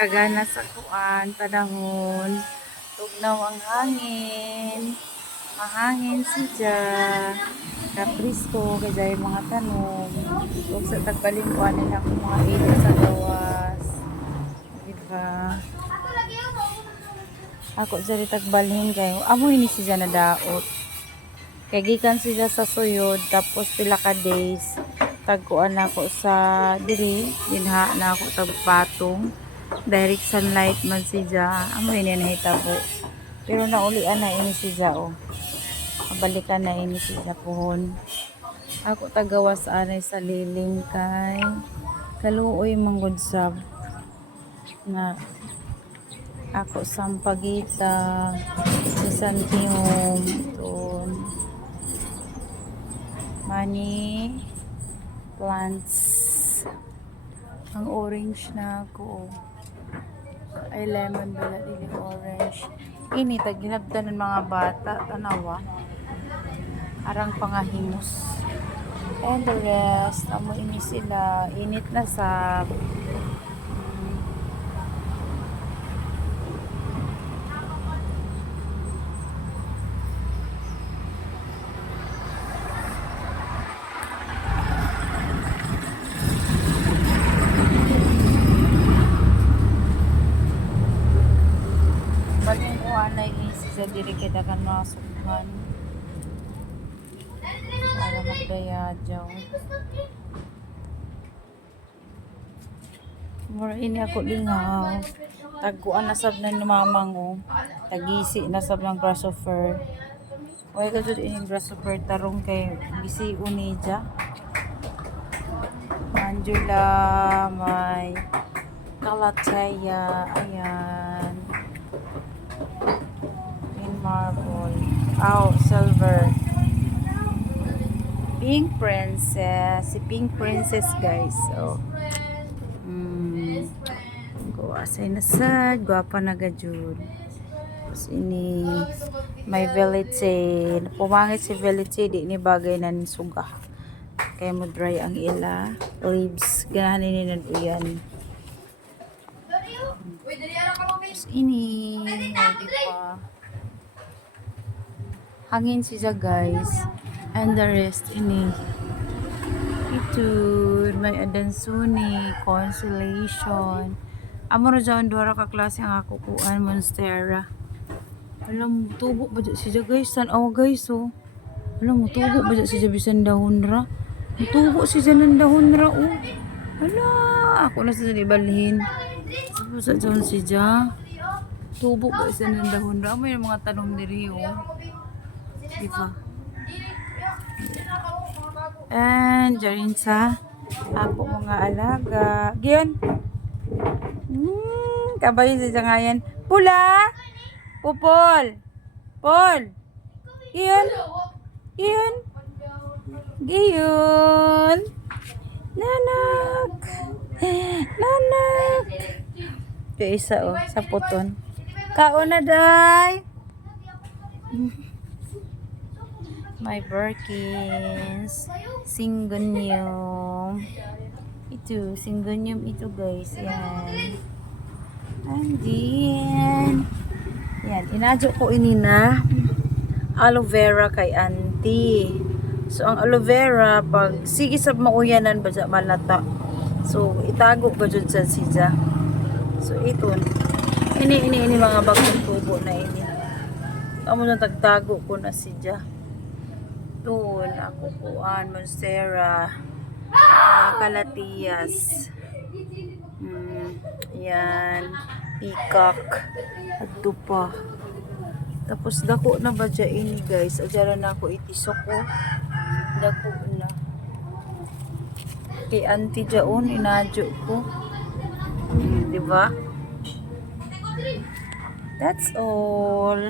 kagana sa kuan panahon tugnaw ang hangin. Mahangin siya. Kaprisko yung mga tanom huwag sa tagbalin ko nila kung mga ilo sa gawas. Diba? Ako sa tagbalhin kayo. Amoy ni siya na daot. Kaya gikan siya sa suyod tapos pila ka days tagkuan ako sa diri dinha na ako tagpatong direct sunlight man siya amoy ni nahitabo pero naulian na ini siya oh. Mabalikan na ini siya pohon. Ako tagawa sa anay sa liling kay kaluoy manggod sab na ako sampagita sa santihom doon. Money plants. Ang orange na ako oh. Ay lemon bala dili orange. Ini taginabdan ng mga bata. Tanawa. Arang pangahimus and the rest amo ini sila. Init na sa Bagay ko anay is sa diri kita kan mga sukhan. Para magdaya jaw. Mura ini ako lingaw. Tagkuan na sab ni mamang oh. Tagisi na sab ng grasshopper. Oy ka jud ini grasshopper tarong kay bisi uni ja. Manjula, may Kalataya, ayan. Marble. Oh, silver. Pink Princess. Si Pink Princess, guys. So, mm, guwasay na sad. Gwapa na gajud. Tapos ini, may velite. Pumangit si velite, di ni bagay na suga. Kaya mo dry ang ila. Leaves. Ganahan ni naduyan. Tapos ini, oh, di ba? Hangin siya guys. And the rest ini. Ito, may adansuni, consolation. Amo ra dyan, dua ra ka klase ang ako kuan, monstera. Alam tubo ba dyan siya guys? San awa guys oh. Alam mo, tubo ba dyan siya bisan dahon ra? Tubo siya ng dahon ra oh. Hala, ako na siya ibalhin. Sa dyan siya. Tubo ba siya ng dahon ra? May mga tanong diri oh. Di ba? And dyan sa ako mga alaga. Giyon. Hmm, kabayo sa jangayan. Pula! Pupol! Pol! Giyon. Giyon. Giyon. Nanak. Nanak. Ito isa oh, sa puton. Kaon na day. My Birkins. Singonium. Ito, Singonium ito guys. Yan. And then, yan, inadyo ko ini na aloe vera kay auntie. So, ang aloe vera, pag sige sa mauyanan ba malata. So, itago ba dyan sa siya. So, ito. Ini, ini, ini mga bagong tubo na ini. Amo na tagtago ko na siya. Doon, ako kuan, Monstera, uh, Calatias. Mm, yan. Peacock. At pa. Tapos dako na ba dyan guys? Adjara na ako itisok ko. Dako na. Kay auntie dyan, inadyo ko. Hmm, di ba? That's all.